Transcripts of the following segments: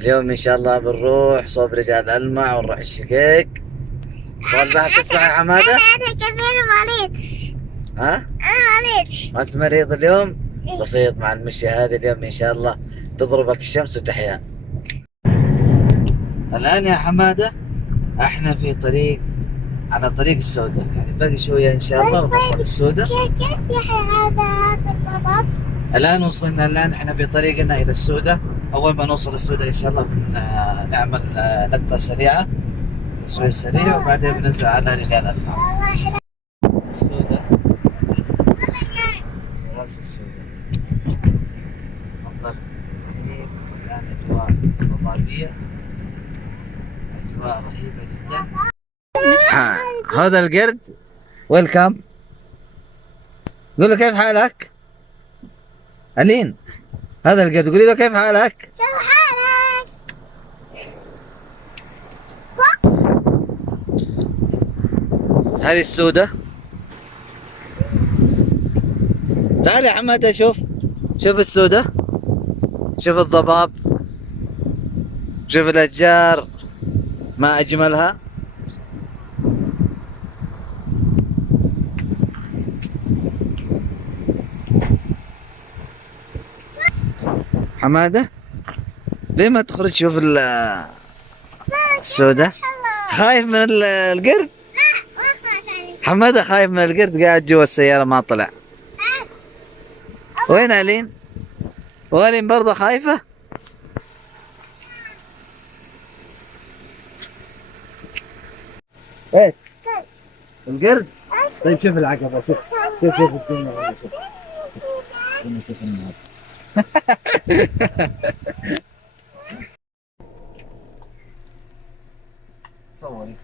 اليوم ان شاء الله بنروح صوب رجال المع ونروح الشقيق. والبحر تسمع يا حماده؟ أنا كبير مريض. ها؟ أنا مريض. ما انت مريض اليوم؟ إيه. بسيط مع المشي هذه اليوم ان شاء الله تضربك الشمس وتحيا. الان يا حماده احنا في طريق، على طريق السوداء، يعني باقي شويه ان شاء الله ونوصل السوداء. كيف يحيى هذا المرض؟ الان وصلنا، الان احنا في طريقنا الى السوداء. اول ما نوصل السوداء ان شاء الله نعمل لقطه سريعه، تصوير سريع، وبعدين بننزل على رجال المع. السوداء، راس السوداء، منظر رهيب. الان اجواء ضبابيه، اجواء رهيبه جدا. هذا القرد، ويلكم. قول له كيف حالك؟ ألين، هذا القرد، قولي له كيف حالك؟ كيف حالك؟ هذه السودة. تعال يا حماده شوف، شوف السودة، شوف الضباب، شوف الأشجار، ما أجملها. حماده ليه ما تخرج تشوف السودة؟ خايف من القرد؟ لا ما خاف عليك. حماده خايف من القرد، قاعد جوا السيارة ما طلع. وين ألين؟ وألين برضه خايفة؟ ايش؟ القرد؟ طيب شوف العقبة، شوف شوف شوف الدنيا هنا، شوف الدنيا، شوف النار. صوري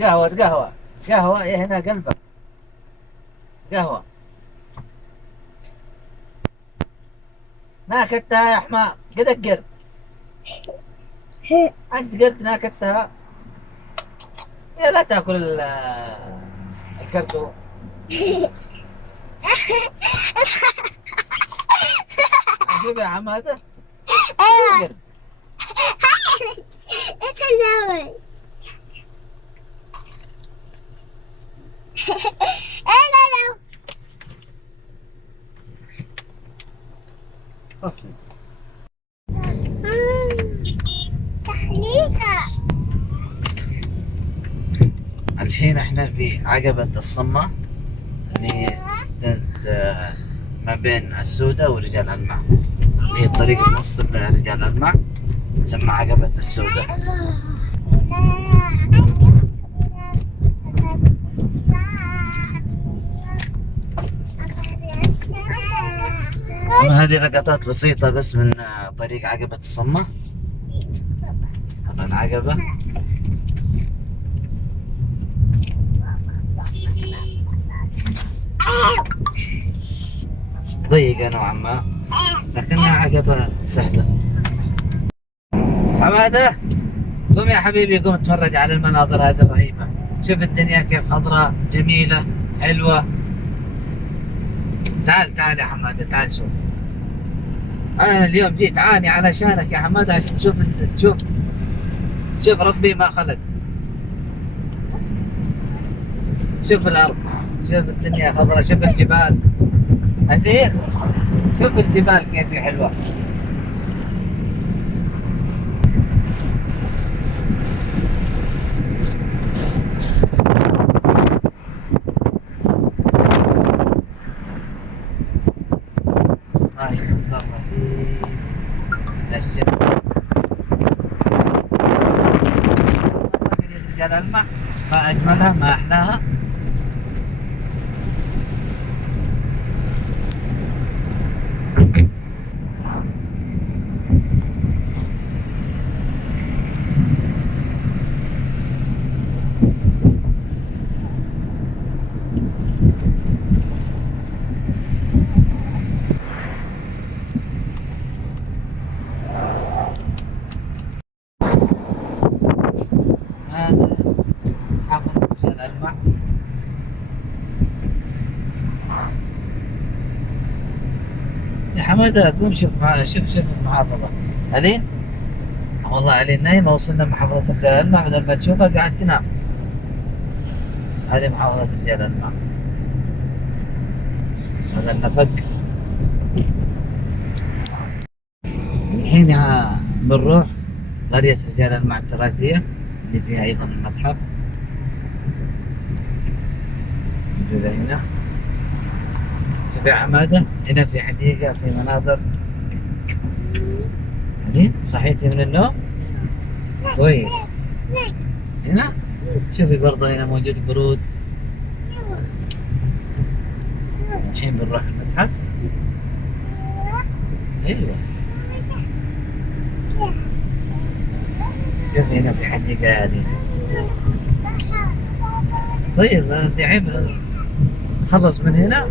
قهوة قهوة قهوة، إيه هنا قلبك قهوة. ناكلتها يا حمار، قدك قرد، أنت قرد ناكلتها. يا لا تاكل الكرتون. شوف يا حماده، ايوه. قرد. ايش اسوي؟ لا لا. أوكي. تحليقة. الحين احنا في عقبة الصمة اللي ما بين السوداء ورجال المع، هي الطريق الموصل لرجال المع، تسمى عقبة السوداء. هذه لقطات بسيطة بس من طريق عقبة الصمة. طبعا عقبة ضيقة نوعا ما، لكنها عقبة سهلة. حمادة قوم يا حبيبي، قوم اتفرج على المناظر هذه الرهيبة. شوف الدنيا كيف خضراء جميلة حلوة. تعال تعال يا حمادة، تعال شوف. أنا اليوم جيت عاني علشانك يا حمادة، عشان تشوف، شوف شوف ربي ما خلق. شوف الأرض، شوف الدنيا خضراء، شوف الجبال أثير، شوف الجبال كيف حلوة. هاي منظر رهيب، الأشجار، قرية رجال المع، ما أجملها ما أحلاها. هذا حافظ رجال المع. يا حمادة قوم شوف معايا، شوف المحافظة. ألين والله علي نايمة، وصلنا محافظة رجال الماء، بدل ما تشوفها قاعد تنام. هذه محافظة رجال الماء، هذا النفق. الحين بنروح قرية رجال الماء التراثية اللي فيها أيضا المتحف، موجودة هنا. شوف يا حمادة، هنا في حديقة، في مناظر. هني صحيتي من النوم؟ كويس. هنا شوفي برضه هنا موجود برود. الحين بنروح المتحف. ايوه، شوفي هنا في حديقة هذه. طيب الحين نخلص من هنا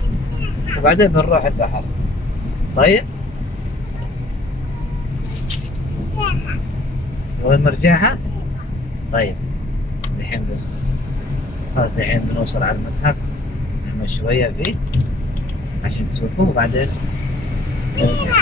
وبعدين بنروح البحر. طيب، والمرجحة. طيب الحين بنوصل على المتحف، نعمل شوية فيه عشان تشوفوه وبعدين نرجع.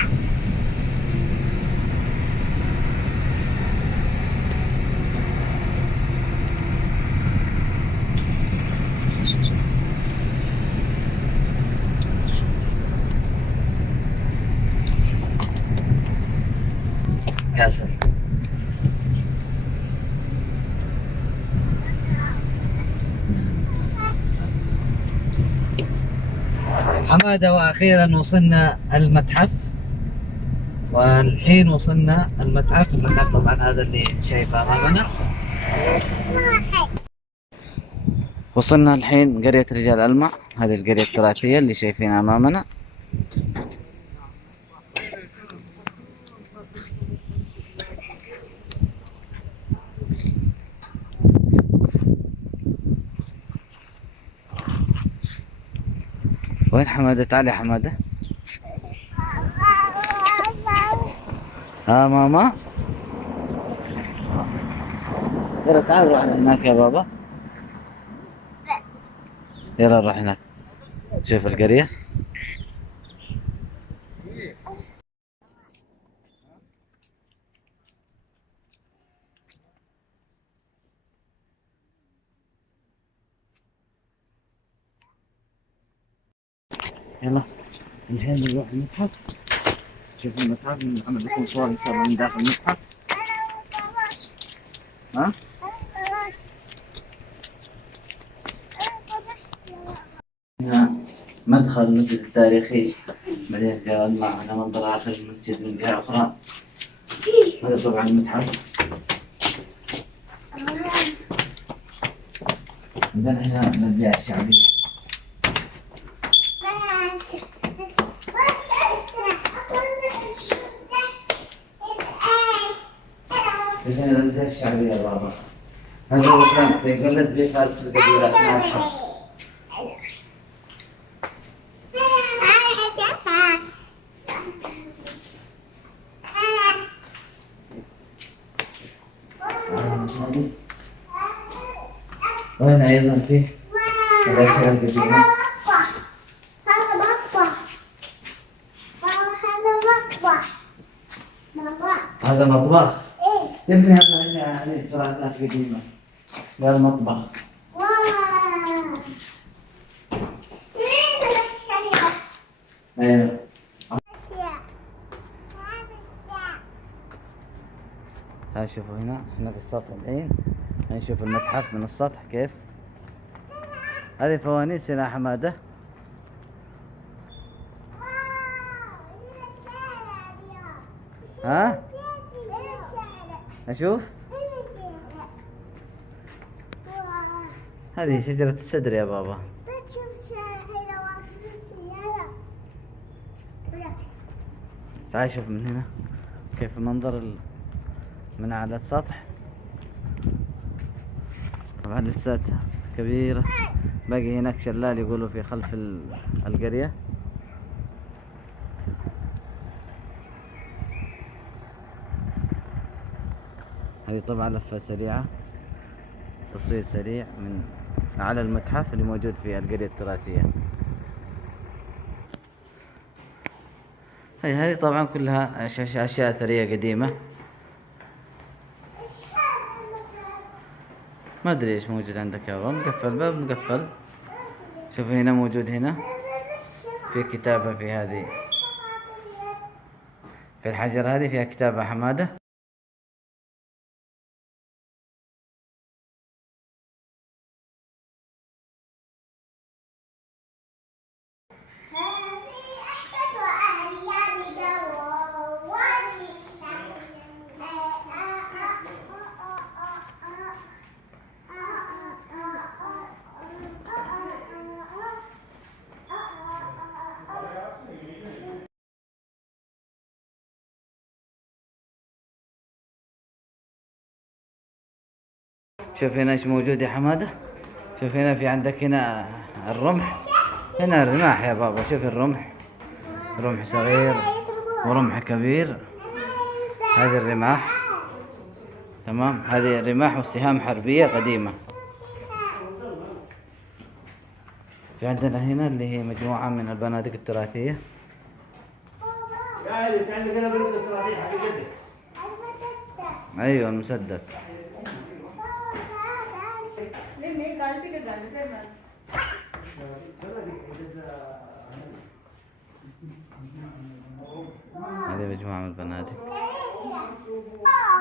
كاسل. حمادة، وأخيرا وصلنا المتحف. والحين وصلنا المتحف طبعا هذا اللي شايفه أمامنا. وصلنا الحين قرية رجال الماء، هذه القرية التراثية اللي شايفينها أمامنا. وين حمادة؟ تعال يا حمادة. ها ماما، يلا تعال نروح هناك يا بابا. يلا نروح هناك، شوف القرية. يلا الحين نروح المتحف. شوف المتحف، نعمل لكم صور ان شاء الله من داخل المتحف. ها؟ هنا مدخل المسجد التاريخي مدينة رجال الماء، على منظر آخر المسجد من جهة أخرى. هذا طبعا المتحف. عندنا هنا الأزياء الشعبية. هنا الأزياء الشعبية يا بابا. هذا الإسلام تقلد به فارس القبيلات نفسها. وهنا أيضا فيه الأشياء القديمة. هذا مطبخ. إيه. يا ابني هذا عليه تراثات قديمة. هذا مطبخ. ايوه. ها شوفوا هنا، احنا في السطح الحين، هنشوف المتحف من السطح كيف. هذه فوانيس يا حمادة. ها؟ اشوف. هذه شجرة السدر يا بابا. تعال شوف من هنا كيف المنظر من على السطح. طبعا لساتها كبيرة. باقي هناك شلال يقولوا في خلف القرية. هذه طبعا لفة سريعة، تصوير سريع من على المتحف اللي موجود في القرية التراثية. هذه طبعا كلها أشياء أثرية قديمة. ما ادري ايش موجود عندك يا بابا. مقفل، باب مقفل. شوف هنا موجود هنا في كتابة في هذه، في الحجر هذه فيها كتابة حمادة. شوف هنا ايش موجود يا حمادة. شوف هنا في عندك هنا الرمح، هنا الرماح يا بابا. شوف الرمح، رمح صغير ورمح كبير. هذه الرماح، تمام. هذه الرماح وسهام حربية قديمة. في عندنا هنا اللي هي مجموعة من البنادق التراثية. ايوه المسدس. هذه مجموعة من البنادق،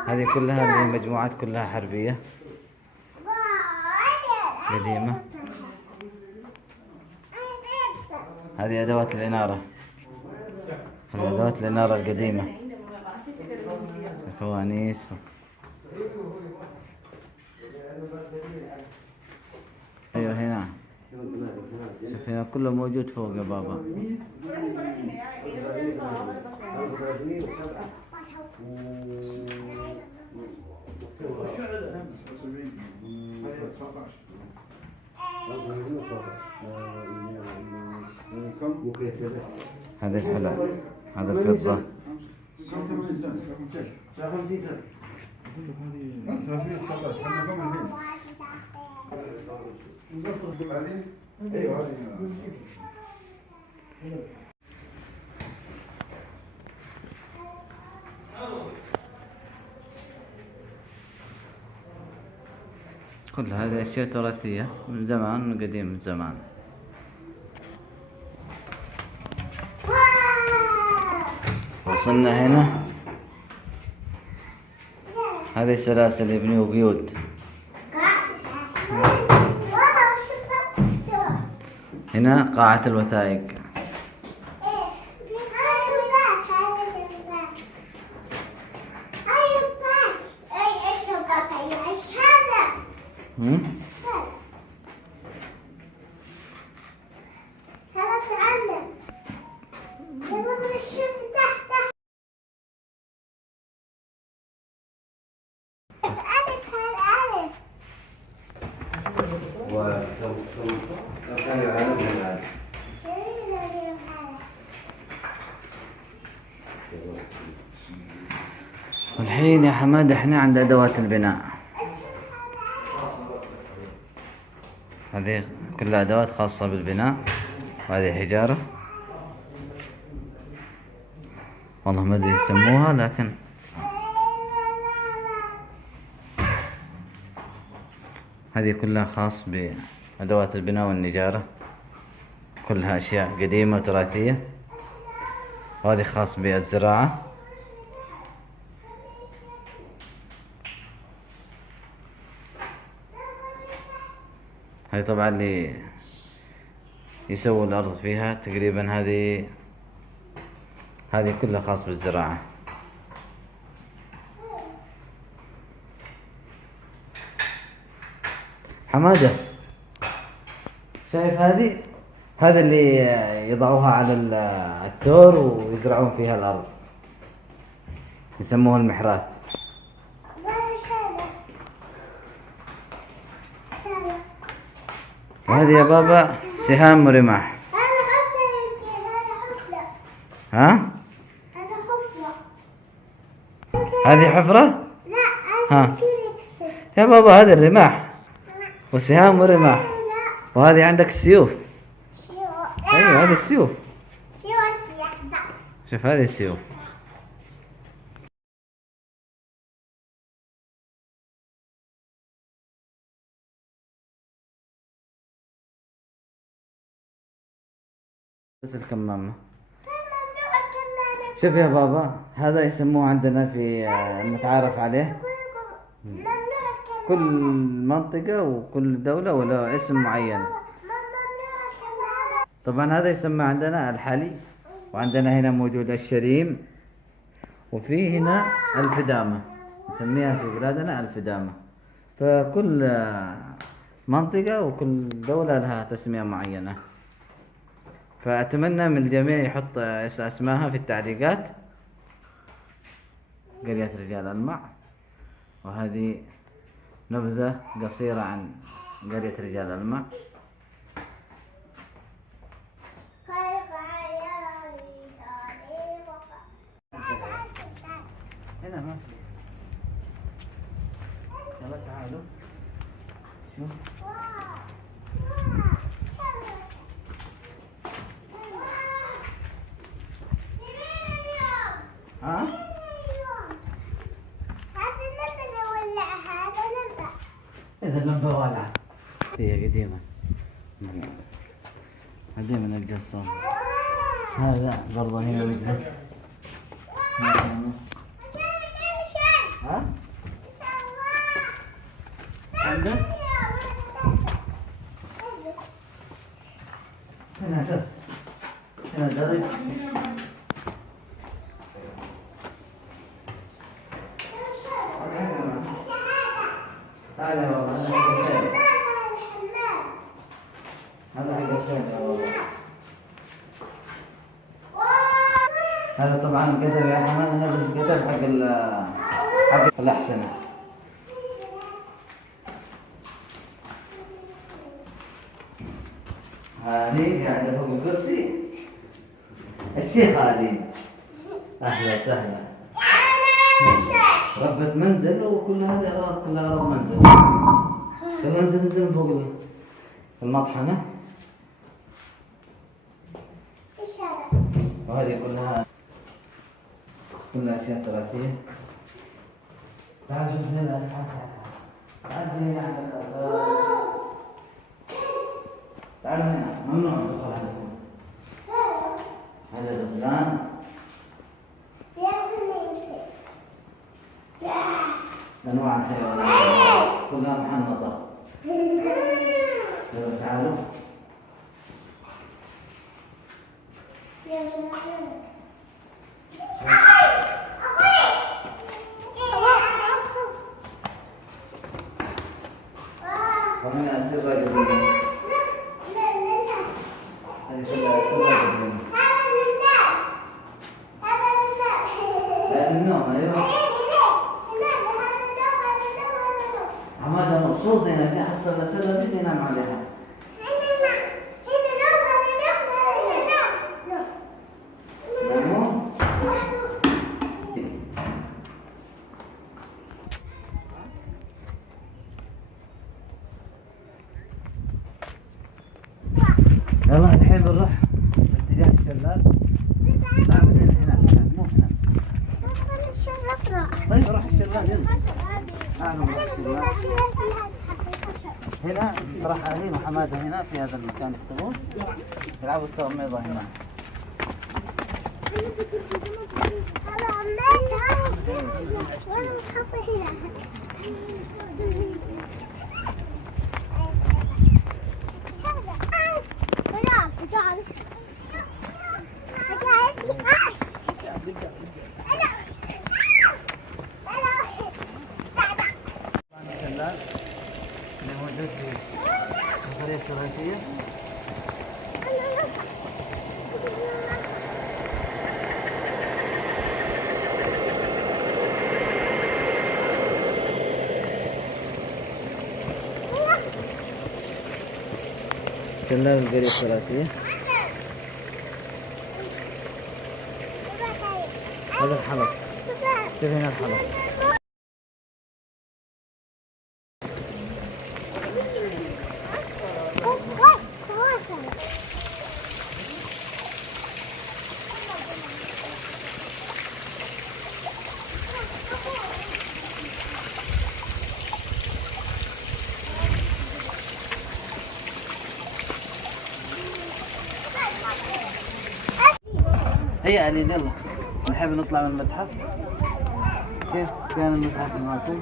هذه كلها اللي هي مجموعات كلها حربية قديمة. هذه أدوات الإنارة، هذه أدوات الإنارة القديمة، الفوانيس. أيوة هنا، شوف هنا كله موجود فوق يا بابا. هذه الحلال، هذا الفضة. كل هذه أشياء تراثية من زمان، من قديم من زمان. وصلنا هنا، هذه سلاسل ابني وقيود. هنا قاعة الوثائق. والحين يا حماد احنا عند ادوات البناء. هذه كلها ادوات خاصة بالبناء، وهذه حجارة والله ما ادري يسموها، لكن هذه كلها خاص بادوات البناء والنجارة، كلها اشياء قديمة وتراثية. وهذه خاص بالزراعة. هذه طبعا اللي يسووا الأرض فيها تقريبا، هذه كلها خاص بالزراعة. حمادة شايف هذا اللي يضعوها على الثور ويزرعون فيها الأرض، يسموه المحراث. وهذه يا بابا سهام ورماح. ها؟ هذه حفرة؟ ها يا بابا، هذه الرماح وسهام ورماح. وهذه عندك السيوف. ايوه هذه السيوف. شوف هذه السيوف. بس الكمامة. شوف يا بابا، هذا يسموه عندنا في المتعارف عليه، كل منطقة وكل دولة ولا اسم معين. طبعا هذا يسمى عندنا الحلي، وعندنا هنا موجود الشريم، وفي هنا الفدامة، نسميها في بلادنا الفدامة. فكل منطقة وكل دولة لها تسمية معينة. فأتمنى من الجميع يحط أسماءها في التعليقات. قرية رجال المع، وهذه نبذة قصيرة عن قرية رجال المع. هنا ما في. يلا تعالوا شوف. ها؟ إذا اللمبة والعة هي قديمة، هذه من الجصام. هذا برضه هنا مجلس. ها؟ عندك؟ هنا كسر، هنا درج. تعال يا بابا، هذا حق الخير. هذا حق الخير يا بابا. هذا طبعا القدر يا حماد، هذا القدر حق الأحسنة. هذه قاعدة فوق الكرسي الشيخ هذه. أهلا وسهلا. ربة منزل، وكل هذه أغراض، كلها أغراض منزل. المنزل نزل فوق المطحنة. وهذه كلها أشياء تراثية. تعال شوف هنا، تعال هنا، تعال هنا، ممنوع الدخول عندكم. هذا غزلان. أنواع الحيوانات كلها محنطة. تعالوا. ومن أسرة جبريل. هذه كلها أسرة جبريل. هذا النوم. أيوه. عمادة مبسوط هنا، في حصة الأسرة دي ينام عليها. يلا الحين بنروح باتجاه الشلال. تعال من هنا، مو هنا. طيب روح الشلال يلا. نروح الشلال. هنا راح أهين وحمادة هنا في هذا المكان يكتبون، يلعبوا سوا ميضة هنا. الشلال اللي موجود في القرية التراثية. شلال القرية التراثية. هذا الحلص، شوف هنا الحلص. هيا ألين يلا نحب نطلع من المتحف. كيف كان المتحف معكم؟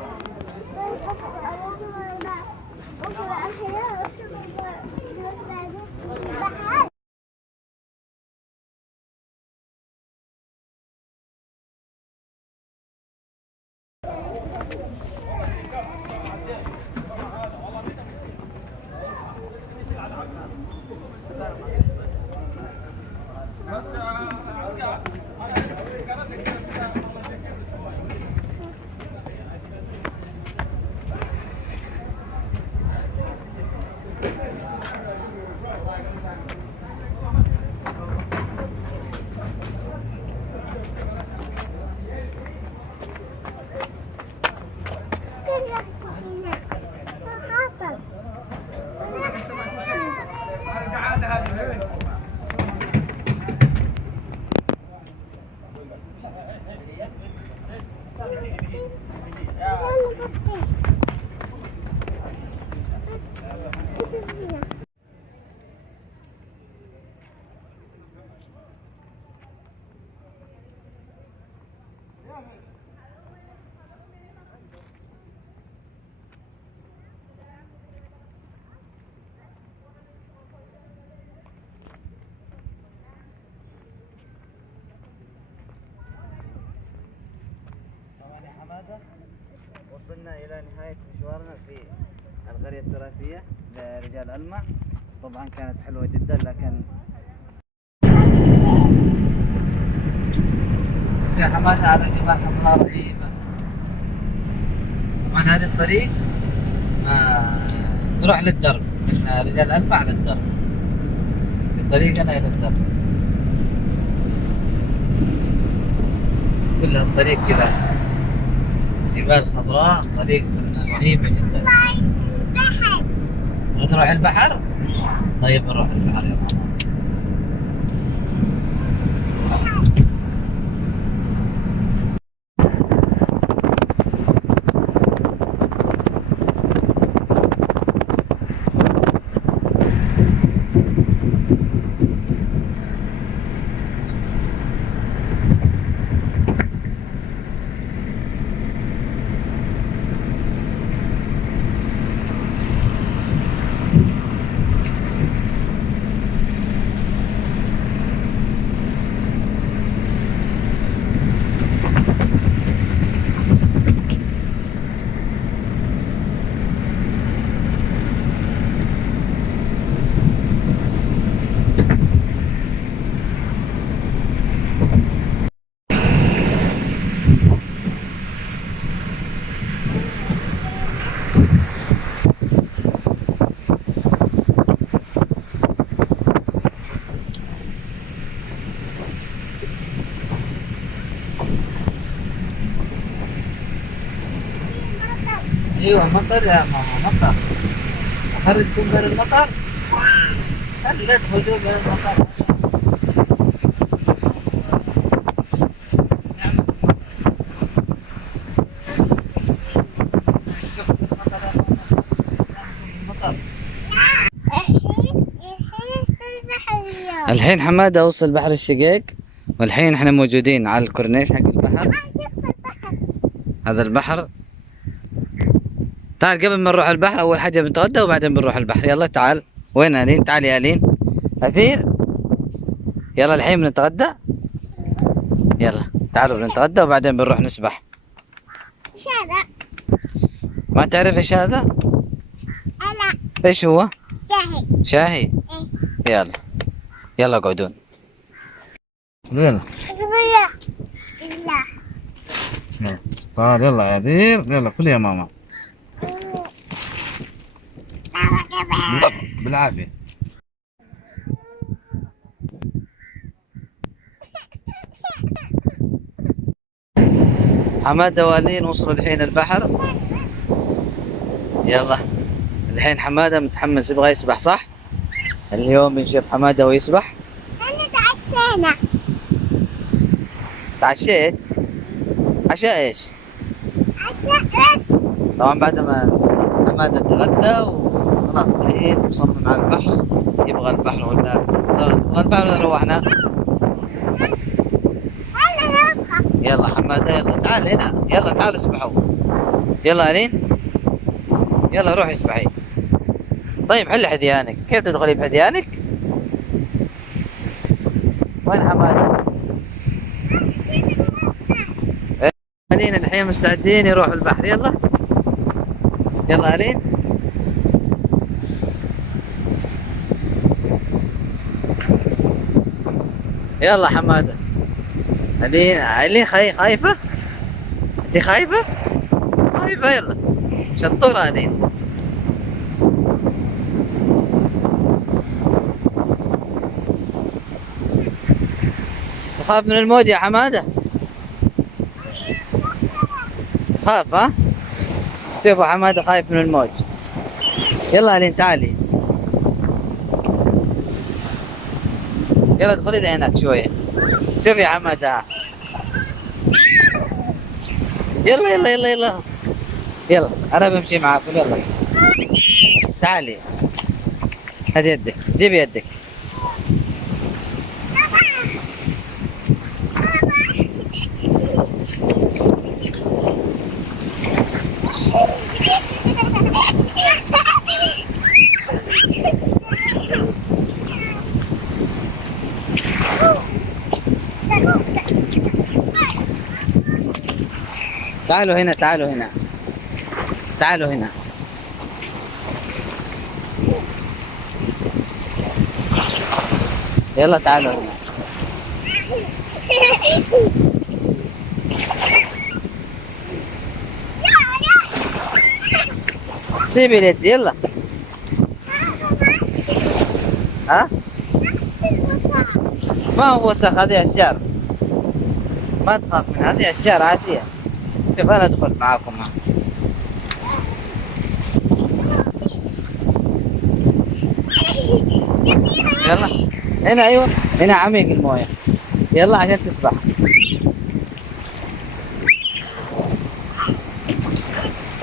وصلنا إلى نهاية مشوارنا في القرية التراثية لرجال ألمع. طبعا كانت حلوة جدا، لكن يا حماده على جبال حمراء رهيبة. طبعا هذه الطريق تروح للدرب، من رجال ألمع للدرب، في طريقنا إلى الدرب. كلها الطريق كذا جبال خضراء، طريق رهيبة جدا. تروح البحر؟ طيب نروح البحر يا ماما. ايوه مطر يا ماما، مطر. اخرجكم من المطر؟ خليك هدوء من المطر. الحين حماده وصل بحر الشقيق، والحين احنا موجودين على الكورنيش حق البحر. هذا البحر. تعال قبل ما نروح البحر اول حاجه بنتغدى وبعدين بنروح البحر. يلا تعال. وين الين؟ تعال يا الين. اثير. يلا الحين بنتغدى. يلا تعالوا بنتغدى وبعدين بنروح نسبح. ايش هذا؟ ما تعرف ايش هذا؟ لا. ايش هو؟ شاهي. شاهي؟ ايه. يلا يلا اقعدون. يلا بسم الله. تعال يلا يا ذير، يلا كل يا ماما. بالعافية. حماده والين وصلوا الحين البحر. يلا الحين حماده متحمس يبغى يسبح، صح؟ اليوم بنشوف حماده ويسبح. احنا تعشينا. تعشيت؟ عشاء ايش؟ عشاء بس. طبعا بعد ما حماده تغدى وخلاص الحين مصمم على البحر. يبغى البحر ولا تبغى البحر ولا روحنا؟ يلا حمادة، يلا تعال هنا، يلا تعالوا اسبحوا. يلا ألين، يلا روحي اسبحي. طيب حلي حذيانك، كيف تدخلي بحذيانك؟ وين حمادة؟ إيه، ألين الحين مستعدين يروحوا البحر. يلا يلا ألين. يلا حمادة. ألين خايفة؟ أنت خايفة؟ خايفة، يلا شطورة ألين. تخاف من الموج يا حمادة؟ تخاف ها؟ شوفوا حمادة خايف من الموج. يلا ألين تعالي. يلا ادخلي هناك شوية. شوفي يا حمادة. يلا يلا يلا يلا. يلا أنا بمشي معاكم. يلا تعالي، هذه يدك، جيبي يدك. تعالوا هنا، تعالوا هنا، تعالوا هنا. يلا تعالوا هنا. سيبي اليد. يلا. ها؟ ما هو وسخ، هذه أشجار، ما تخاف من هذه أشجار عادية. شوف أنا أدخل معاكم. يلا هنا، أيوة هنا عميق الموية. يلا عشان تسبح.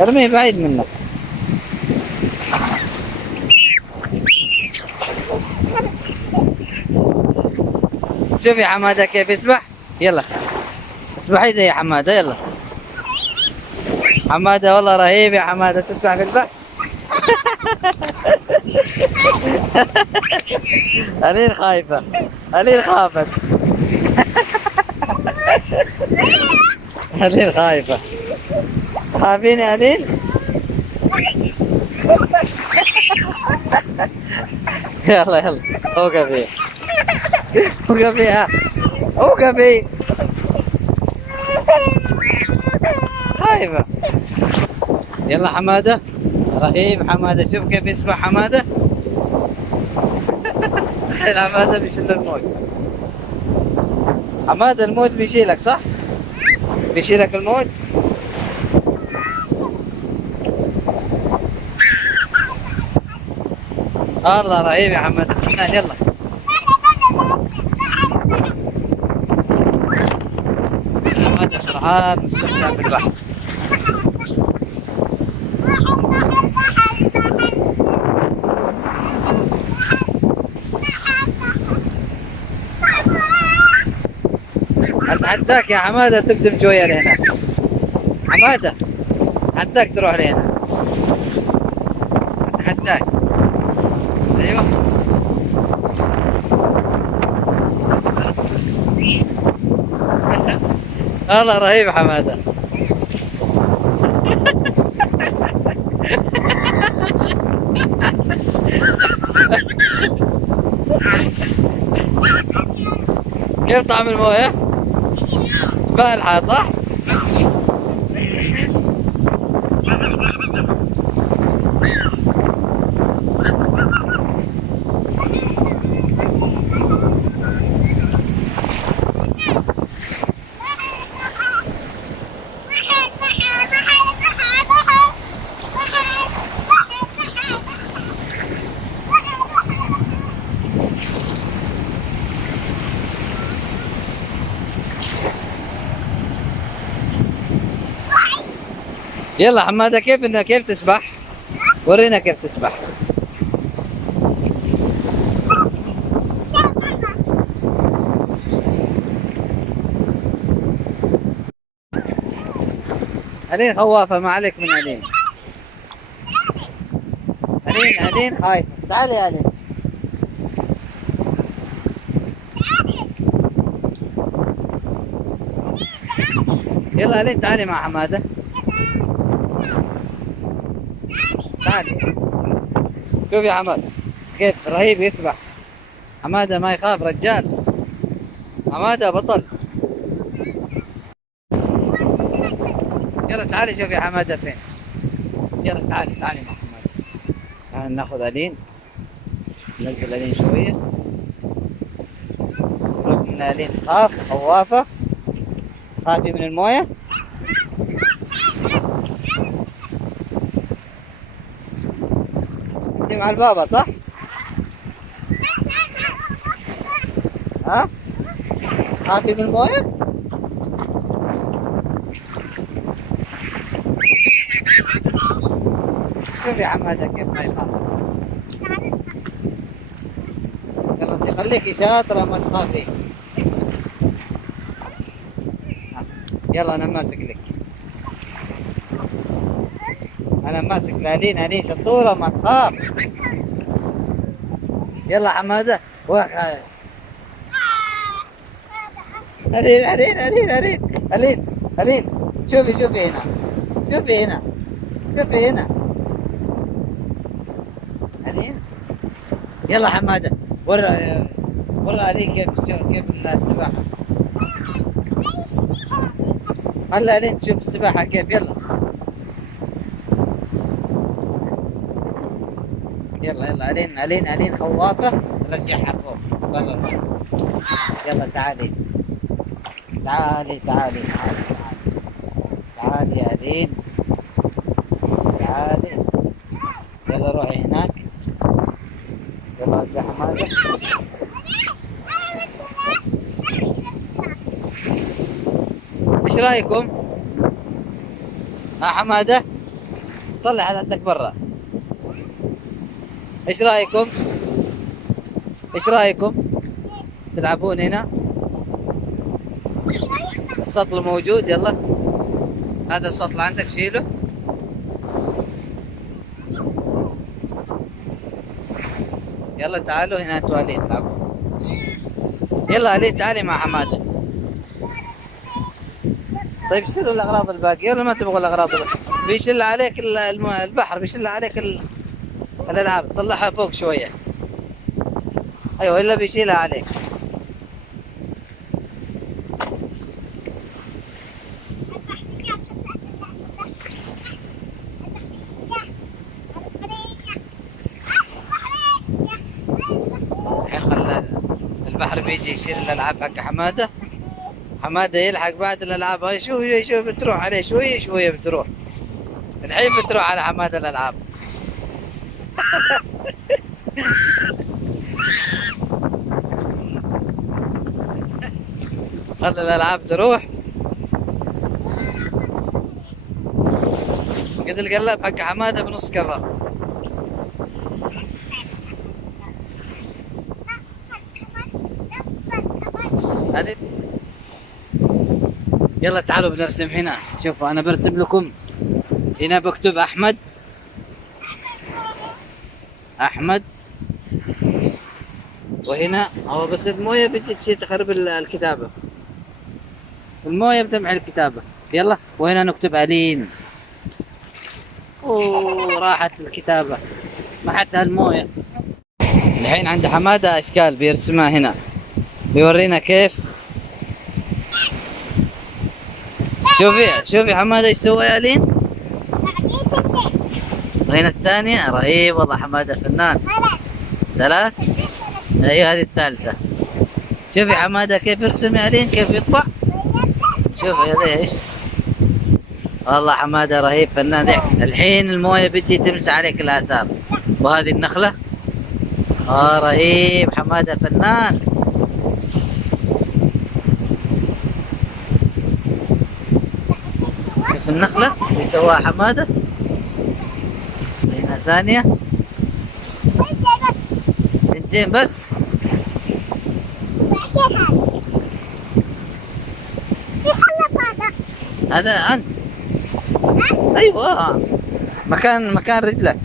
ارميه بعيد منك. شوف يا حمادة كيف يسبح. يلا اسبحي زي حمادة. يلا حمادة والله رهيب يا حمادة، تسبح في البحر. ألين خايفة، ألين خافت. ألين خايفة. خافين يا ألين؟ يلا يلا اوقفي، اوقفي، اوقفي. خايفة. يلا حمادة رهيب. حمادة شوف كيف يسبح حمادة. حمادة بيشيل الموج. حمادة الموج بيشيلك صح؟ بيشيلك الموج. الله رهيب يا حمادة فنان. يلا حمادة فرحان مستمتع بالبحر. اتحداك يا حمادة تقدم شوية لهناك. حمادة اتحداك تروح لهنا، اتحداك. ايوه والله رهيب حمادة. كيف طعم المويه؟ مالحة صح؟ يلا حمادة كيف تسبح؟ ورينا كيف تسبح. ألين خوافة، ما عليك من ألين. ألين خايفة. تعالي يا ألين. يلا ألين تعالي مع حمادة. تعالي. شوف يا حماد كيف رهيب يسبح. حمادة ما يخاف رجال. حمادة بطل. يلا تعالي شوف يا حمادة فين. يلا تعالي مع حمادة. تعالي ناخذ ألين. ننزل ألين شوية. رغم إن ألين تخاف خوافة. خافي من الموية. انت مع البابا صح؟ ها؟ خافي من الموية؟ شوفي حمادة كيف ما يخاف. يلا انت خليكي شاطرة ما تخافي. يلا انا ماسك لك. انا ماسك لألين. ألين شطورة ما تخاف. يلا حمادة. ألين شوفي هنا. شوفي هنا ألين. يلا حمادة ورا ألين كيف السباحة. خلي ألين تشوف السباحة كيف. يلا ألين خوافة. رجعها فوق برا. يلا تعالي يا ألين. تعالي. يلا روحي هناك. يلا يا حمادة. ايش رايكم؟ ها حمادة طلع على عندك برا. ايش رايكم تلعبون هنا؟ السطل موجود. يلا هذا السطل عندك شيله. يلا تعالوا هنا انتوا ألين العبوا. يلا ألين تعالي مع حمادة. طيب شيلوا الأغراض الباقية ولا ما تبغوا الأغراض بيشل عليك البحر. بيشل عليك الألعاب. طلعها فوق شوية. أيوة إلا بيشيلها عليك. الحين خلى البحر بيجي يشيل الألعاب حق حمادة. حمادة يلحق بعد الألعاب هاي. شوف بتروح عليه شوية بتروح. الحين بتروح على حمادة الألعاب. خلي الألعاب تروح. قد القلاب حق حمادة بنص كفر. يلا تعالوا بنرسم هنا. شوفوا أنا برسم لكم. هنا بكتب أحمد. وهنا هو بس الموية بتجي تخرب الكتابة. الموية بتمحي الكتابة. يلا وهنا نكتب ألين. أوه راحت الكتابة محتها الموية. الحين عند حمادة أشكال بيرسمها هنا. بيورينا كيف. شوفي حمادة ايش سوى يا ألين. وهنا الثانية. رهيب والله حمادة فنان. 3. ايوه هذه الثالثة. شوفي حمادة كيف يرسم يا ألين كيف يطبع. شوفي هذا ايش. والله حمادة رهيب فنان. الحين الموية بتجي تمسح عليك الآثار. وهذه النخلة. رهيب حمادة فنان. شوف النخلة اللي سواها حمادة. هنا ثانية. بنتين بس. هذا أنت. ايوه، مكان رجلك.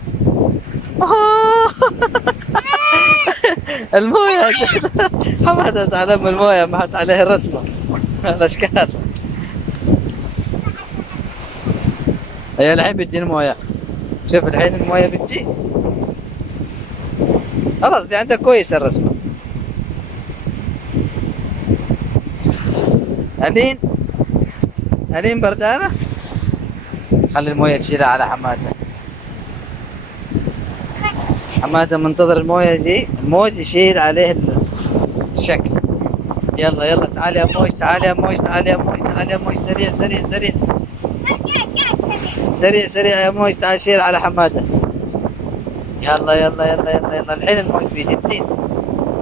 أوه. المويه. حماده زعلان من المويه، ما حط عليه الرسمه الاشكال. هي الحين بتجي المويه. شوف الحين المويه بتجي. خلاص دي عندك كويس الرسمه. الين بردانه. خلي المويه تشيلها على حماده. حماده منتظر المويه يجي، الموج يشيل عليه الشكل. يلا يلا، تعال يا موج، تعال يا موج، تعال يا موج، تعال يا موج، سريع سريع سريع سريع سريع يا موج، تعال شيل على حماده. يلا يلا يلا يلا يلا، الحين الموج بيجي الحين.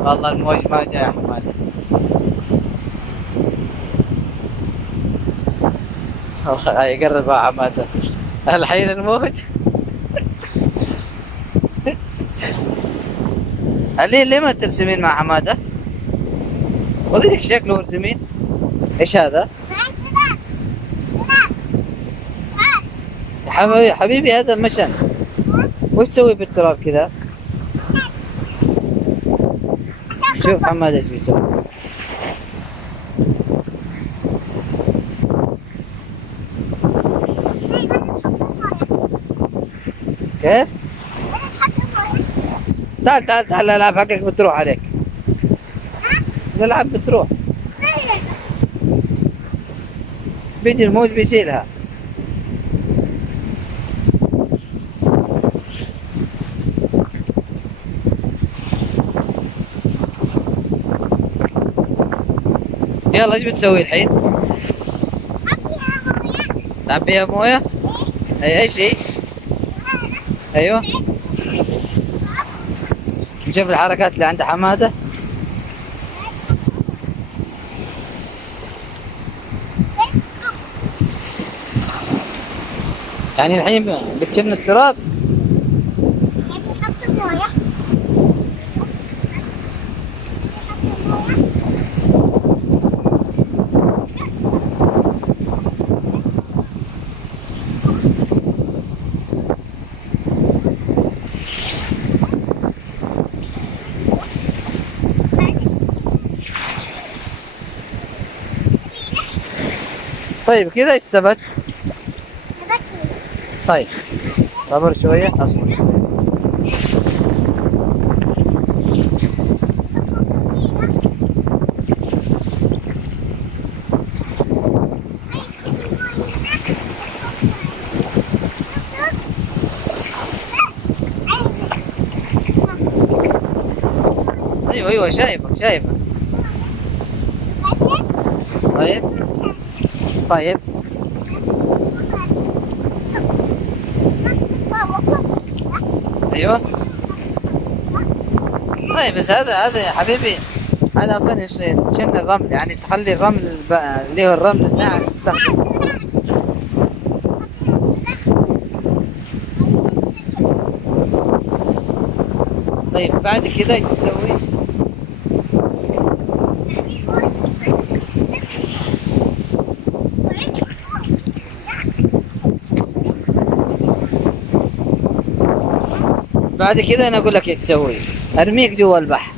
والله الموج ما جاء يا حماده. والله يقرب يا حماده. الحين الموج. ليه ما ترسمين مع حماده؟ وضيك شكله ارسمين. ايش هذا؟ يا حبيبي هذا مشن. وش تسوي في التراب كذا؟ شوف حماد ايش بيسوي. كيف؟ تعال تعال تعال، الالعاب حقك بتروح عليك. الالعاب بتروح. بيجي الموج بيشيلها. يلا ايش بتسوي الحين؟ تعبيها مويه؟ ايش هي؟ ايوه، نشوف الحركات اللي عند حماده. يعني الحين بتشن التراب. طيب كذا ايش ثبت؟ طيب صبر شوية، اصبر. ايوه ايوه، شايفك شايفك. طيب طيب. ايوه طيب، بس هذا يا حبيبي، هذا اصلا يشن الرمل، يعني تخلي الرمل اللي هو الرمل الناعم تستخدم. طيب بعد كذا ايش تسوي؟ بعد كذا انا اقول لك ايش تسوي، ارميك جوا البحر.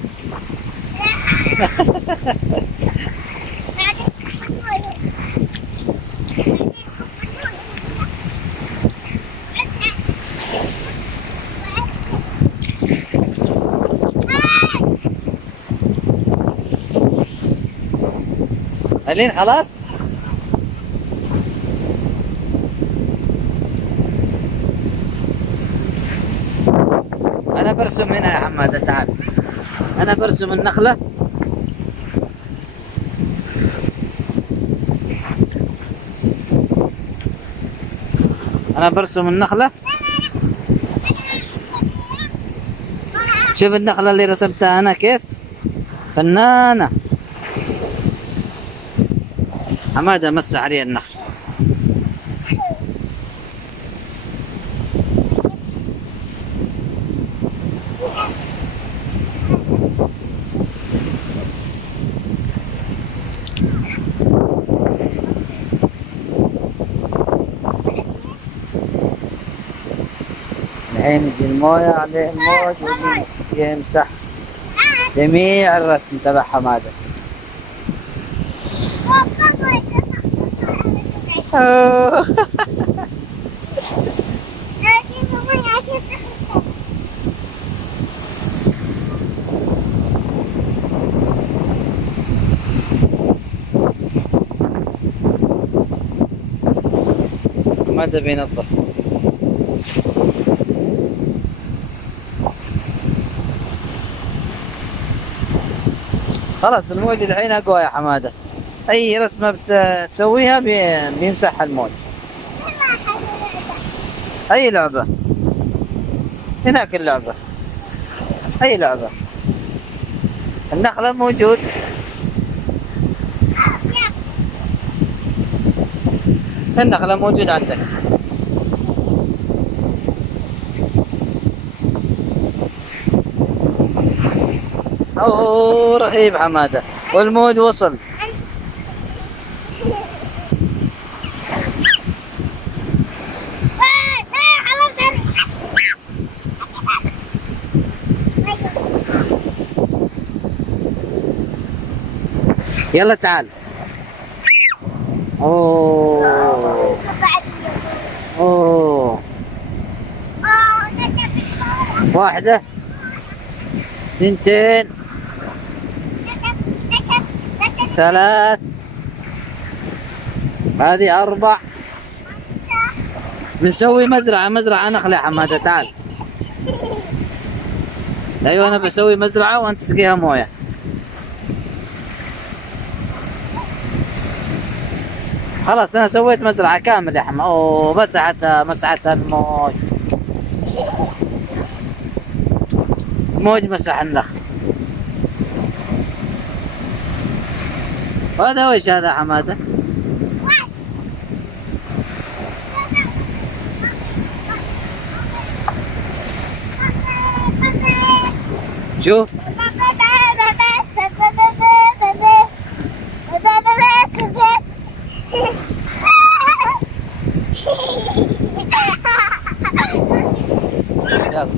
الين خلاص. انا برسم هنا يا حماده، تعال. انا برسم النخله. انا برسم النخله. شوف النخله اللي رسمتها انا كيف فنانه. حماده مسح علي النخل. الحين يجي المويه عليه الموج ويجي يمسح جميع الرسم تبع حماده. حماده بينظف. خلاص الموج الحين اقوى يا حماده، اي رسمه بتسويها بيمسحها الموج. اي لعبه، هناك اللعبه، اي لعبه. النخله موجود. النخله موجود عندك. اوه رهيب حماده، والموج وصل. يلا تعال. اوه اوه، واحدة، اثنتين، ثلاث، هذه أربع. بنسوي مزرعة نخلة يا حمادة. تعال. أيوة أنا بسوي مزرعة وأنت تسقيها موية. خلاص أنا سويت مزرعة كامل يا حماد. أوه مسحتها الموج. الموج مسح النخل. وهذا وش هذا يا حمادة؟ شوف يلا.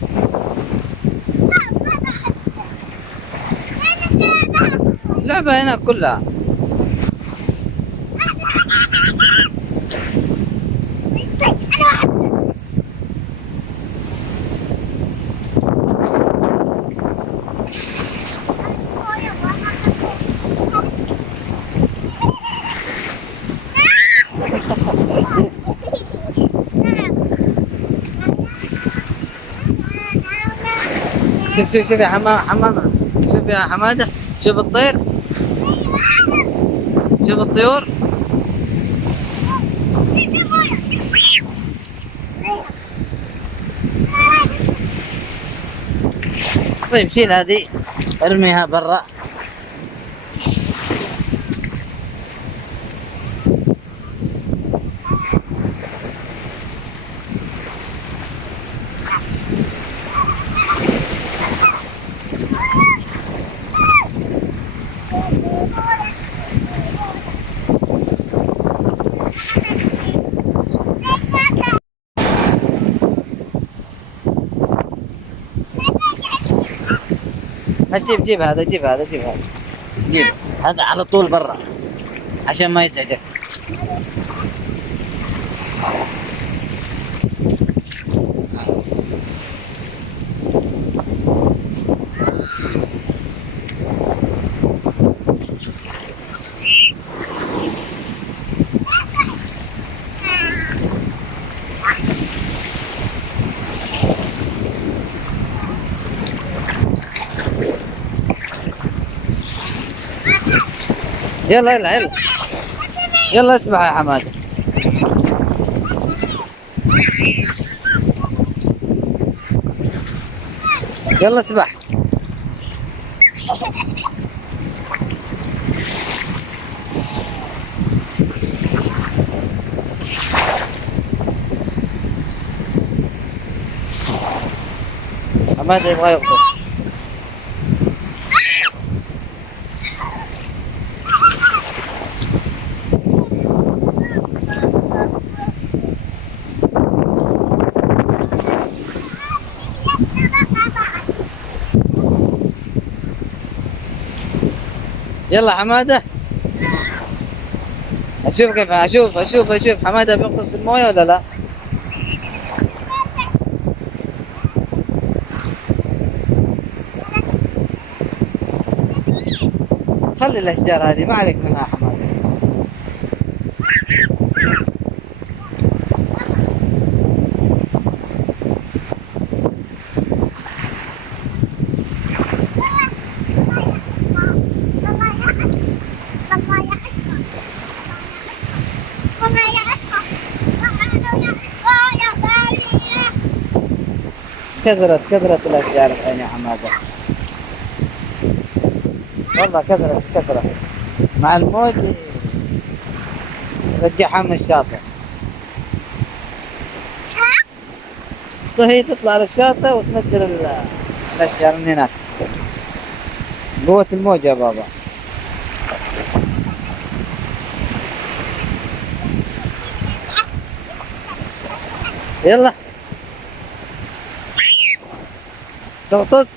لعبة هنا كلها. شوف يا حمامة، شوف يا حمادة، شوف الطير، شوف الطيور. طيب شيل هذه ارميها برا. جيب هذا، جيب هذا على طول برا عشان ما يزعجك. يلا اسمع يا حماده. يلا اسبح. حماده يبغى يغطس. يلا حمادة، اشوف كيف اشوف حمادة بيغطس في المويه ولا لا. خلي الاشجار هذه ما عليك منها حمادة. كثرت الاشجار الحين يا حمادة، والله كثرت مع الموج رجعها من الشاطئ. هي تطلع للشاطئ وتنزل الاشجار من هناك. قوة الموج يا بابا. يلا تغطس.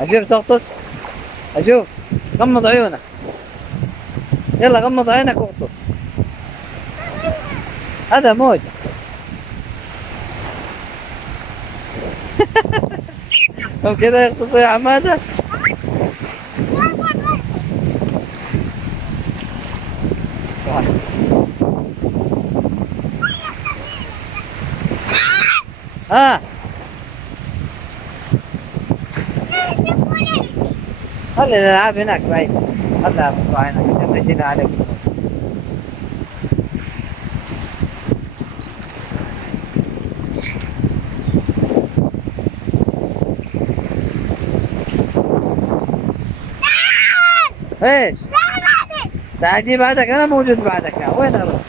اشوف تغطس، اشوف. غمض عيونك، يلا غمض عينك واغطس. هذا موج. هم كذا يغطسوا يا حمادة. ها خلي الالعاب هناك بعيد، خلها مطلع هناك عشان ما يجينا عليك. ايش؟ تعال جي بعدك، انا موجود بعدك. وين اروح؟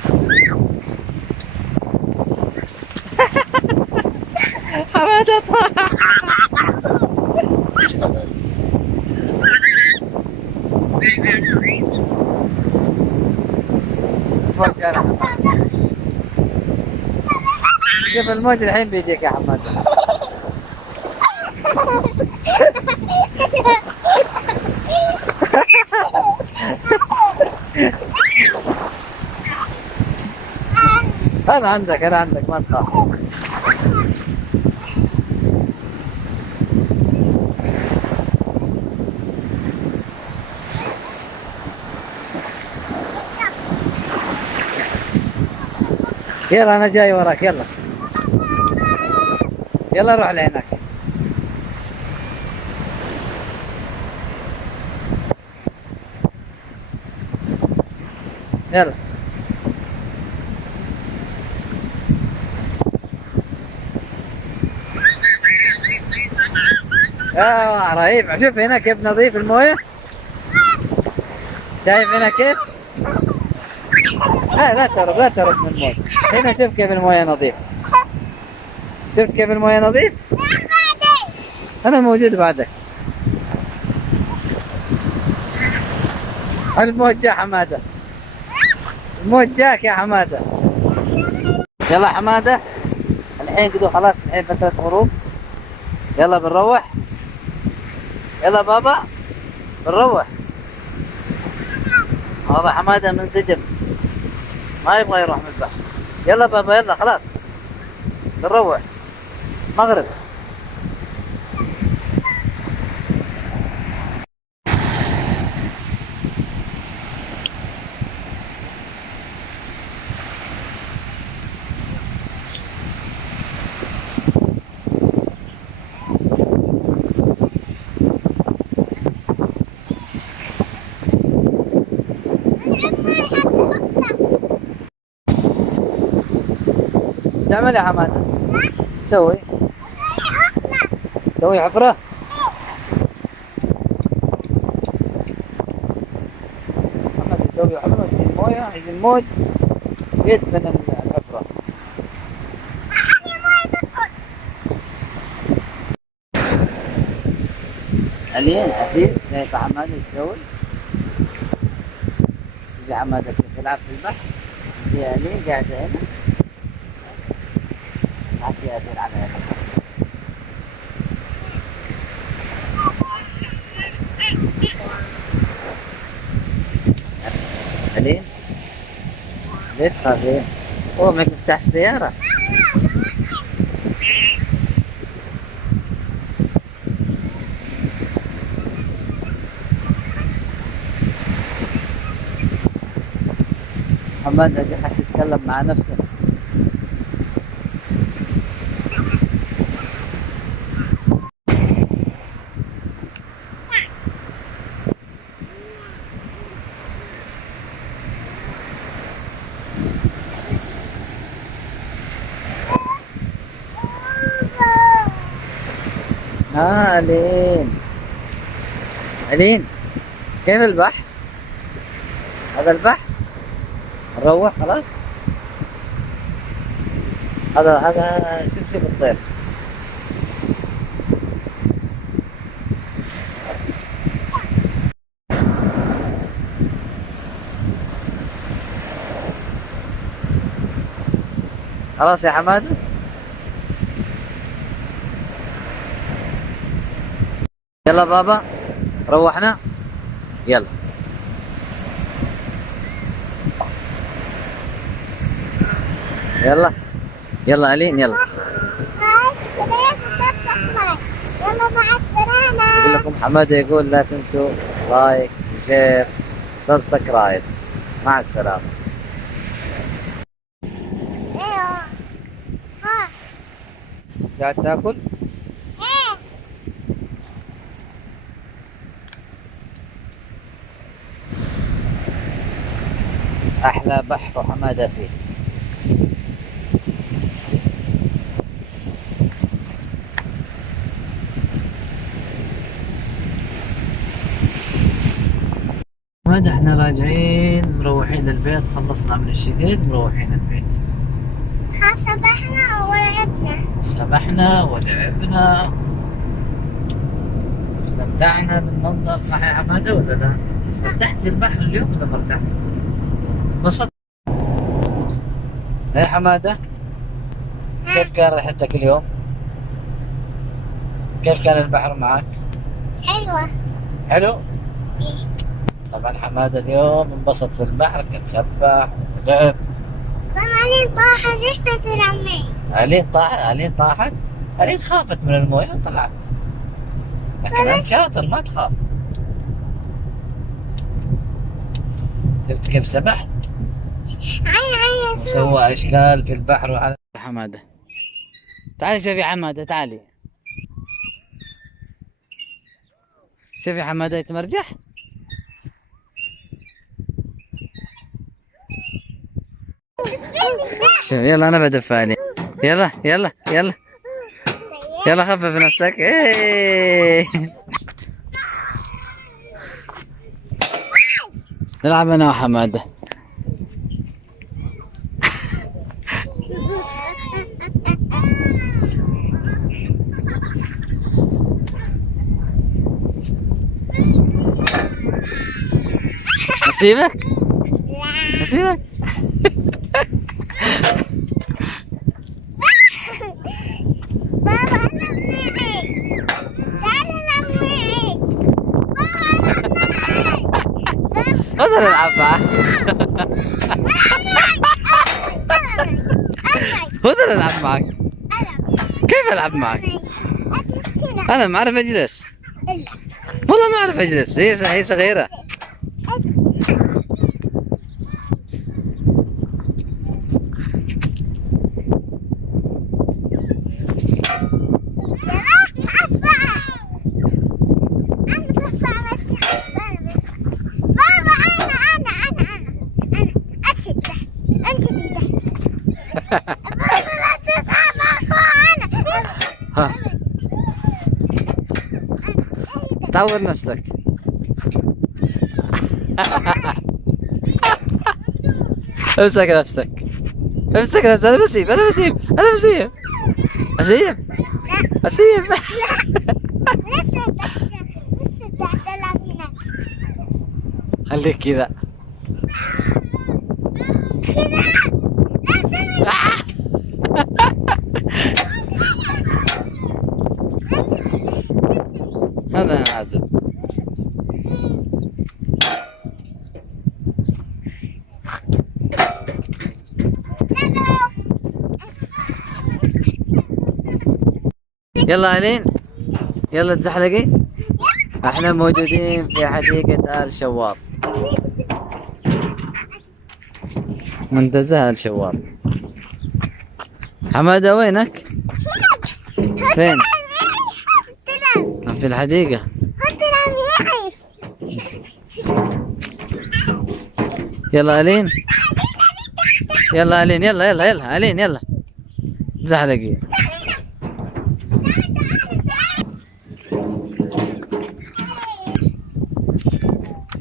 حمادة طاح. شوف الموج الحين بيجيك يا حماد. انا عندك ما تخاف. يلا انا جاي وراك. يلا روح لهناك. يلا رهيب. شوف هنا كيف نظيف المويه. شايف هنا كيف؟ لا تهرب من المويه. هنا شوف كيف المويه نظيف. شفت كيف المويه نظيف؟ انا موجود بعدك. الموج جا حمادة، الموج جاك يا حمادة. يلا حمادة الحين قدوا خلاص، الحين فترة غروب. يلا بنروح. يلا بابا بنروح. هذا حمادة منسجم ما يبغى يروح من البحر. يلا بابا يلا خلاص بنروح مغرب. تعمل يا حمادة؟ سوي حفرة. محمد يسوي حفرة، يجي المويه، يجي الموج يدفن الحفرة. الين أكيد كيف حمادة يسوي. يجي حمادة كيف يلعب في البحر. يجي الين قاعدة هنا. حكي أسير على هنا. ليه تخافين؟ هو معك مفتاح السيارة. محمد أجي حتتكلم مع نفسه. ألين، ألين كيف البحر؟ هذا البحر؟ نروح خلاص؟ هذا شوف الطير. خلاص يا حماد، يلا بابا روحنا، يلا يلا يلا ألين يلا. يلا مع السلامة. يقول لكم حماد يقول لا تنسوا لايك وشير وسبسكرايب. مع السلامة. ايوه. ها. قاعد تاكل؟ ايه. أحلى بحر وحمادة فيه. حمادة احنا راجعين مروحين للبيت، خلصنا من الشقيق مروحين البيت. سبحنا ولعبنا. سبحنا ولعبنا استمتعنا بالمنظر. صح يا حمادة ولا لا؟ ارتحت في البحر اليوم ولا ما ارتحت؟ انبسطت؟ يا حمادة كيف كان رحلتك اليوم؟ كيف كان البحر معك؟ ايوه. حلو؟ إيه. طبعا حمادة اليوم انبسط في البحر، كان سبح ولعب. طبعا طاحة جسمة العمي. ألين طاحت؟ ألين خافت من المويه وطلعت، لكن أنت شاطر ما تخاف. شفت كيف سبحت؟ عي وسوى أشكال في البحر وعلى حمادة. تعالي شوفي حمادة، تعالي شوفي حمادة يتمرجح. شوف يلا أنا بدف عليه. يلا يلا يلا يلا خفف نفسك. إيه. نلعب أنا وحمادة. أسيبك؟ أسيبك؟ بابا أنا معي. تعال العب معي. خذ نلعب معك. خذ نلعب معك. كيف ألعب معك؟ أنا ما أعرف أجلس. والله ما أعرف أجلس، هي صغيرة. ها طور نفسك. امسك نفسك، امسك نفسك. انا بسيب انا بسيب انا بسيب اسيب اسيب. خليك كذا. هذا نازل. يلا ألين، يلا تزحلقي. احنا موجودين في حديقة آل شواط، منتزه آل شواط. حمادة وينك؟ فين؟ في الحديقة. يلا ألين، يلا ألين، يلا يلا يلا ألين، يلا زحلقي.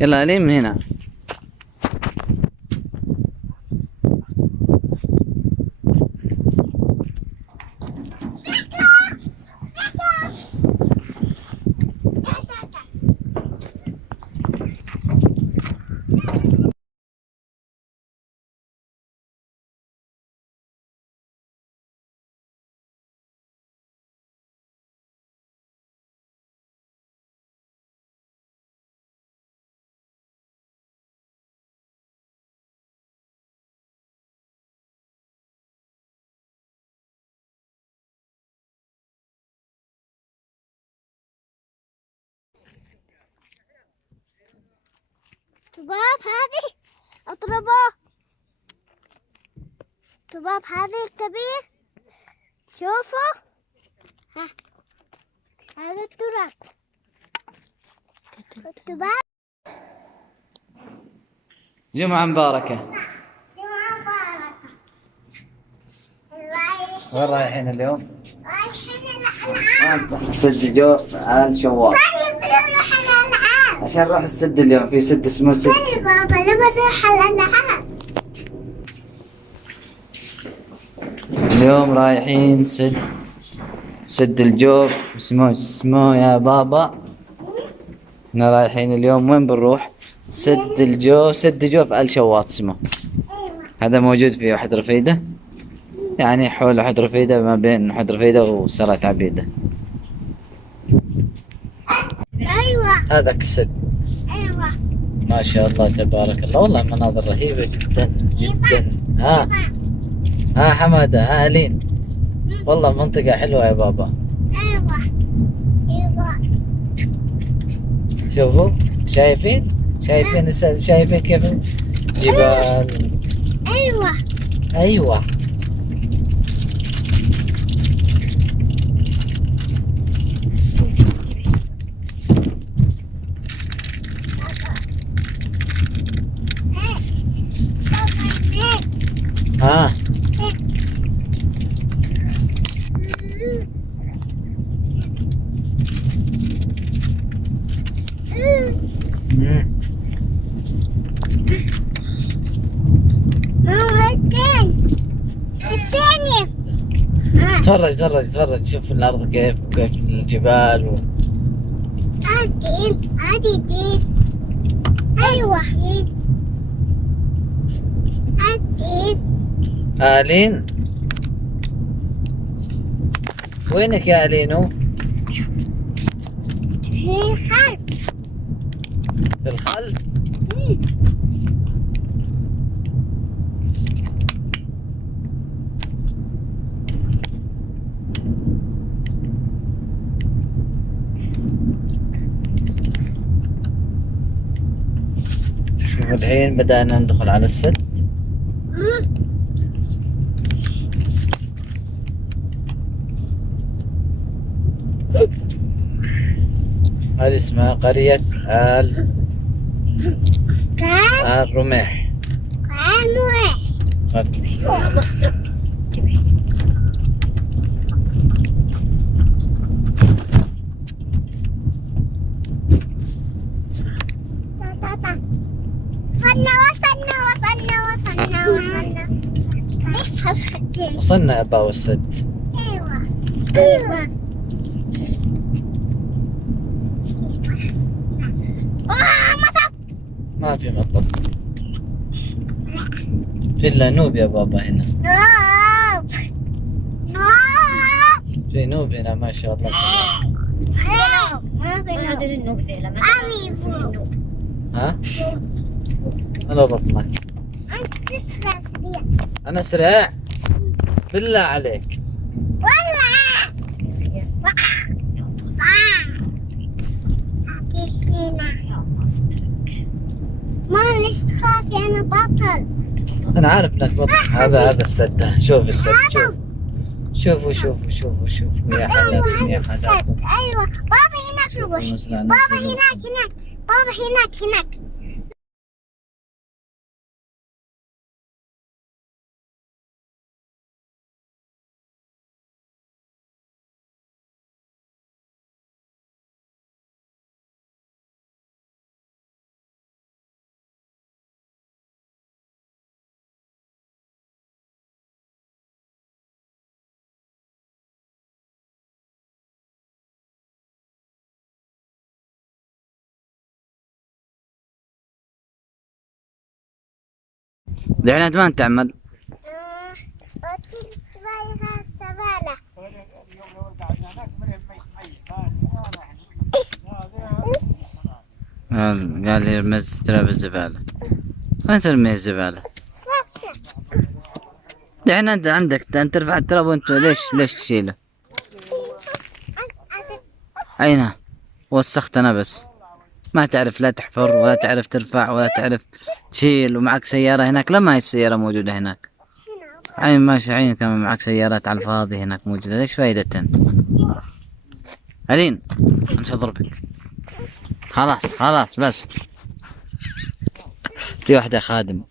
يلا ألين من هنا. شباب هذه اضربه. شباب هذا الكبير شوفوا، ها هذا التراب. التراب. جمعة مباركة. جمعة مباركة. وين رايحين اليوم؟ رايحين الألعاب. سد جو آل شواط. طيب نروح الألعاب. عشان نروح السد اليوم، في سد اسمه سد. طيب بابا لما نروح الألعاب. اليوم رايحين سد الجوف. اسمه يا بابا. احنا رايحين اليوم وين بنروح؟ سد جوف آل شواط اسمه. هذا موجود في واحد رفيدة، يعني حول واحد رفيدة، ما بين واحد رفيدة وسرعة عبيدة. أيوة. هذاك السد. أيوة. ما شاء الله تبارك الله، والله مناظر رهيبة جدا جدا. ها حمادة، ها ألين، والله منطقة حلوة يا بابا. أيوة. أيوة. شوفوا، شايفين السد، شايفين كيف جبال. أيوة. أيوة. ها ماما الثاني. تفرج شوف الأرض كيف الجبال هذه دي. أيوة. ألين، وينك يا ألينو؟ في الخلف. في الخلف. شوف الحين بدأنا ندخل على السد. هذه اسمها قرية آل رميح. وصلنا أبا والسد. أيوة. ما في مطب، في إلا نوب يا بابا هنا. في نوب هنا ما شاء الله. ما في عندنا النوب ذي لما اسمه النوب. ها؟ هلا بطنك. أنا سريع بالله عليك. والله هنا. يا الله سترك. ما ليش تخافي أنا بطل. انا عارف انك بطل. هذا السد. شوف السد. شوفوا يا حلاوة يا حلاوة. أيوة بابا هناك روح. بابا هناك. بابا هناك. دحين ما تعمل. قال لي ارمي ترى الزبالة. وين ترمي الزبالة؟ دحين انت عندك انت ترفع التراب وانت ليش تشيله؟ اينه وسخت انا بس. ما تعرف لا تحفر ولا تعرف ترفع ولا تعرف تشيل ومعك سيارة هناك. لما هاي السيارة موجودة هناك. عين ماشي عين كمان معك سيارات على الفاضي هناك موجودة. ليش فايدة؟ ألين مش أضربك. خلاص بس. في واحدة خادم.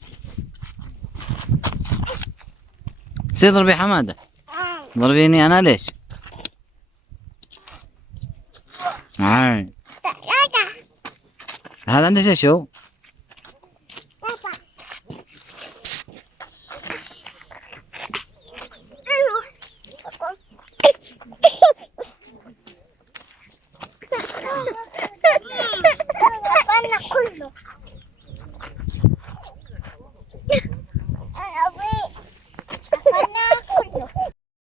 سي ضربي حمادة. ضربيني أنا ليش؟ هذا عنده شو؟ كله.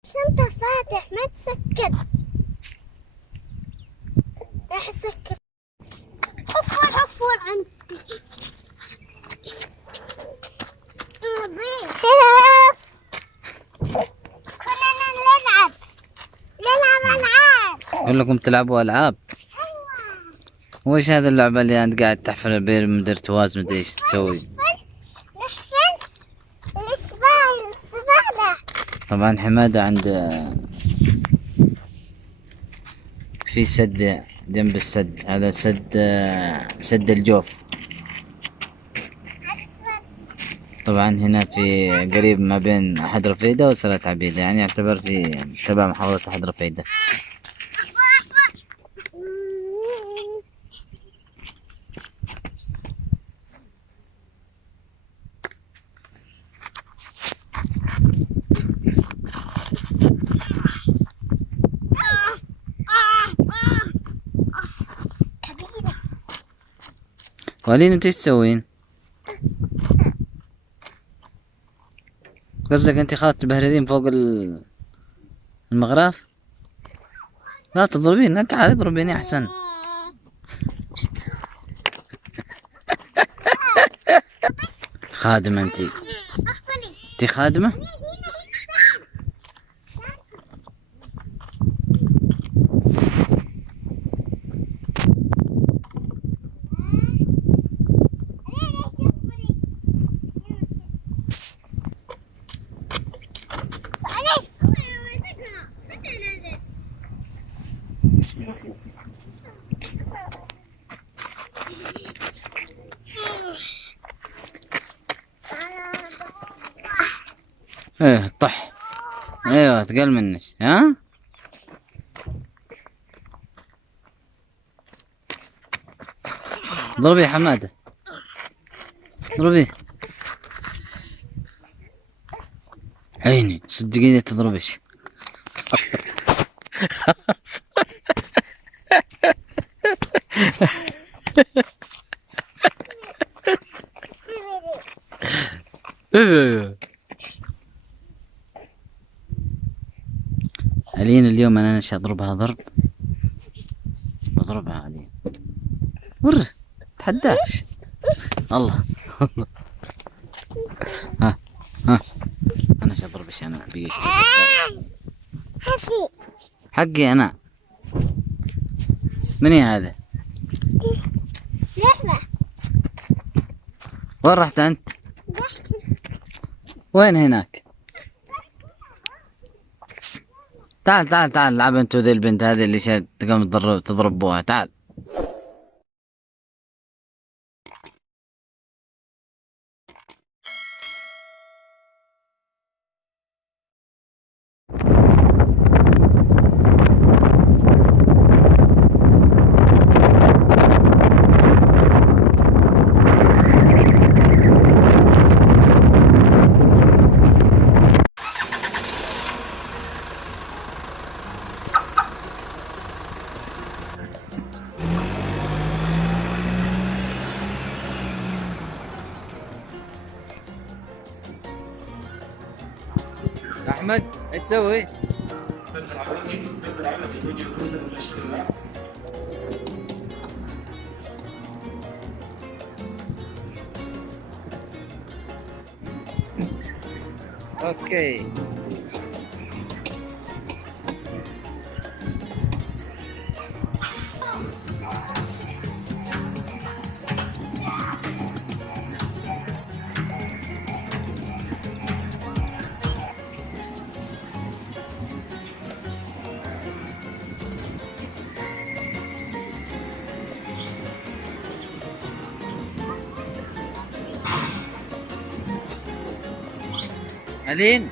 الشنطة فاتح ما تسكر. راح اسكر. حفر عندي. كنا نلعب ألعاب. أقول لكم تلعبوا ألعاب. وش هذا اللعبة اللي أنت قاعد تحفر بين مدير توازن مدري إيش تسوي؟ نحفر السبالة. طبعا حمادة عند في سد جنب السد. هذا سد الجوف. طبعا هنا في قريب ما بين حضرفيدة وسلة عبيدة. يعني يعتبر في تبع محافظة حضرفيدة. قالين انت ايش تسوين؟ قصدك انت خلاص تبهرين فوق المغراف؟ لا تضربين. لا تعالي اضربيني احسن. خادمة انت خادمة؟ ايه طح. ايوه ثقل منك. ها ضربي يا حمادة. ضربي. عيني صدقيني تضربش. ألين اليوم أنا نش أضربها ضرب. بضربها ألين. تحداش. الله. ها أنا نش أضربش. أنا بيش حقي أنا. مني هذا؟ وين رحت انت؟ وين هناك؟ تعال تعال تعال العب انت وذي البنت هذه اللي تقوم تضربوها. تعال. احمد ايش تسوي؟ اوكي. ألين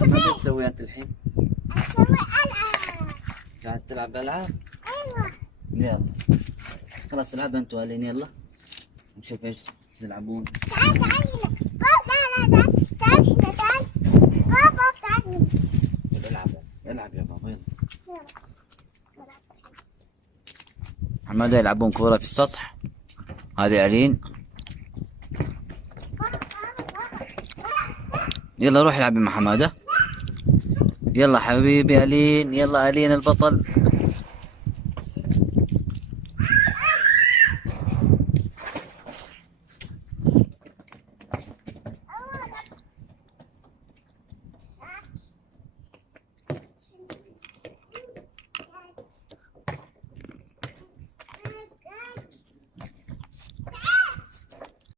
ماذا تسوي أنت الحين؟ أسوي ألعاب. قاعد تلعب ألعاب؟ أيوة. يلا خلاص العب أنت وألين يلا نشوف إيش تلعبون. تعال تعال هنا. بابا لا تعال هنا تعال. بابا تعال هنا. العب العب يا بابا يلا. يلا. حمادة يلعبون كورة في السطح. هذه ألين. يلا روح العبي مع حمادة. يلا حبيبي ألين، يلا ألين البطل.